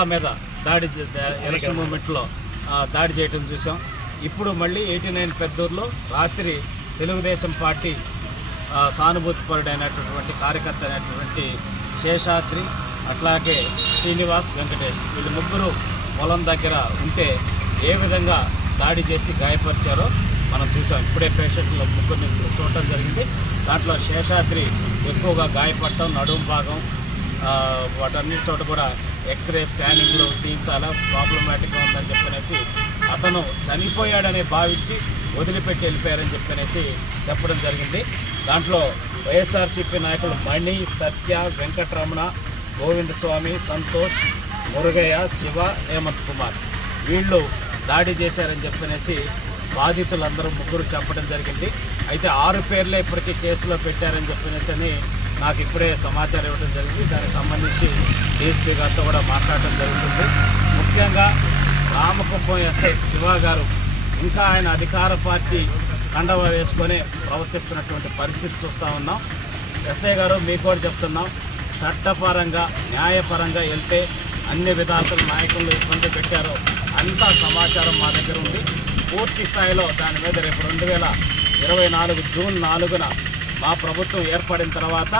జిల్లా మీద ఎలక్షన్ మూమెంట్లో దాడి చేయటం చూసాం. ఇప్పుడు మళ్ళీ 89 పెద్దూరులో రాత్రి తెలుగుదేశం పార్టీ సానుభూతిపరుడైనటువంటి కార్యకర్త అయినటువంటి శేషాద్రి, అట్లాగే శ్రీనివాస్, వెంకటేష్, వీళ్ళు ముగ్గురు పొలం దగ్గర ఉంటే ఏ విధంగా దాడి చేసి గాయపరిచారో మనం చూసాం. ఇప్పుడే పేషెంట్లు ముగ్గురిని చూడటం జరిగింది. దాంట్లో శేషాద్రి ఎక్కువగా గాయపడటం, నడుము భాగం, వాటన్నిటి చోట కూడా ఎక్స్రే స్కానింగ్లు తీయించాలా, ప్రాబ్లమాటిక్గా ఉందని చెప్పనేసి అతను చనిపోయాడనే భావించి వదిలిపెట్టి వెళ్ళిపోయారని చెప్పనేసి చెప్పడం జరిగింది. దాంట్లో వైఎస్ఆర్సీపీ నాయకులు మణి, సత్య, వెంకటరమణ, గోవిందస్వామి, సంతోష్, మురుగయ్య, శివ, హేమంత్ కుమార్ వీళ్ళు దాడి చేశారని చెప్పనేసి బాధితులందరూ ముగ్గురు చెప్పడం జరిగింది. అయితే 6 పేర్లే ఇప్పటికీ కేసులో పెట్టారని చెప్పనేసి నాకు ఇప్పుడే సమాచారం ఇవ్వడం జరిగింది. దానికి సంబంధించి డీఎస్పీ గారితో కూడా మాట్లాడటం జరుగుతుంది. ముఖ్యంగా రామకుప్పం ఎస్ఐ శివ గారు ఇంకా ఆయన అధికార పార్టీ కండవ వేసుకొని ప్రవర్తిస్తున్నటువంటి పరిస్థితి చూస్తూ ఉన్నాం. ఎస్ఐ గారు మీకు కూడా చెప్తున్నాం, చట్టపరంగా న్యాయపరంగా వెళ్తే అన్ని విధాలుగా నాయకులు ఇబ్బంది పెట్టారో అంతా సమాచారం మా దగ్గర ఉంది. పూర్తి స్థాయిలో దాని మీద రేపు 2024 జూన్ 4న మా ప్రభుత్వం ఏర్పడిన తర్వాత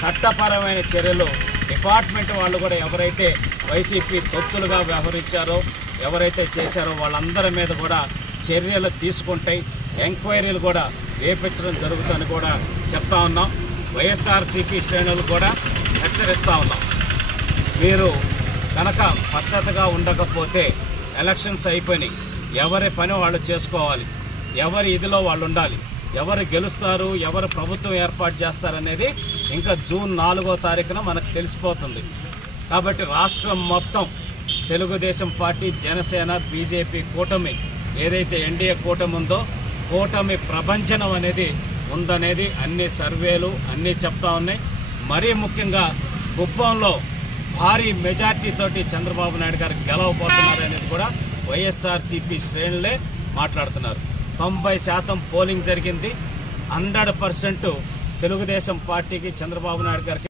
చట్టపరమైన చర్యలు డిపార్ట్మెంట్ వాళ్ళు కూడా ఎవరైతే వైసీపీ తొత్తులుగా వ్యవహరించారో, ఎవరైతే చేశారో వాళ్ళందరి మీద కూడా చర్యలు తీసుకుంటాయి. ఎంక్వైరీలు కూడా వేపించడం జరుగుతుందని కూడా చెప్తా ఉన్నాం. వైఎస్ఆర్సీపీ శ్రేణులు కూడా హెచ్చరిస్తూ ఉన్నాం. మీరు కనుక పద్ధతిగా ఉండకపోతే ఎలక్షన్స్ అయిపోయినాయి, ఎవరి పని వాళ్ళు చేసుకోవాలి, ఎవరి ఇదిలో వాళ్ళు ఉండాలి, ఎవరు గెలుస్తారు, ఎవరు ప్రభుత్వం ఏర్పాటు చేస్తారనేది ఇంకా జూన్ 4వ తారీఖున మనకు తెలిసిపోతుంది. కాబట్టి రాష్ట్రం మొత్తం తెలుగుదేశం పార్టీ, జనసేన, బీజేపీ కూటమి ఏదైతే ఎన్డీఏ కూటమి ఉందో కూటమి ప్రభంజనం అనేది ఉందనేది అన్ని సర్వేలు అన్నీ చెప్తా ఉన్నాయి. మరీ ముఖ్యంగా కుప్పంలో భారీ మెజార్టీతోటి చంద్రబాబు నాయుడు గారు గెలవబోతున్నారు అనేది కూడా వైఎస్ఆర్సీపీ శ్రేణులే మాట్లాడుతున్నారు. 90% పోలింగ్ జరిగింది. 100% తెలుగుదేశం పార్టీకి, చంద్రబాబు నాయుడు గారికి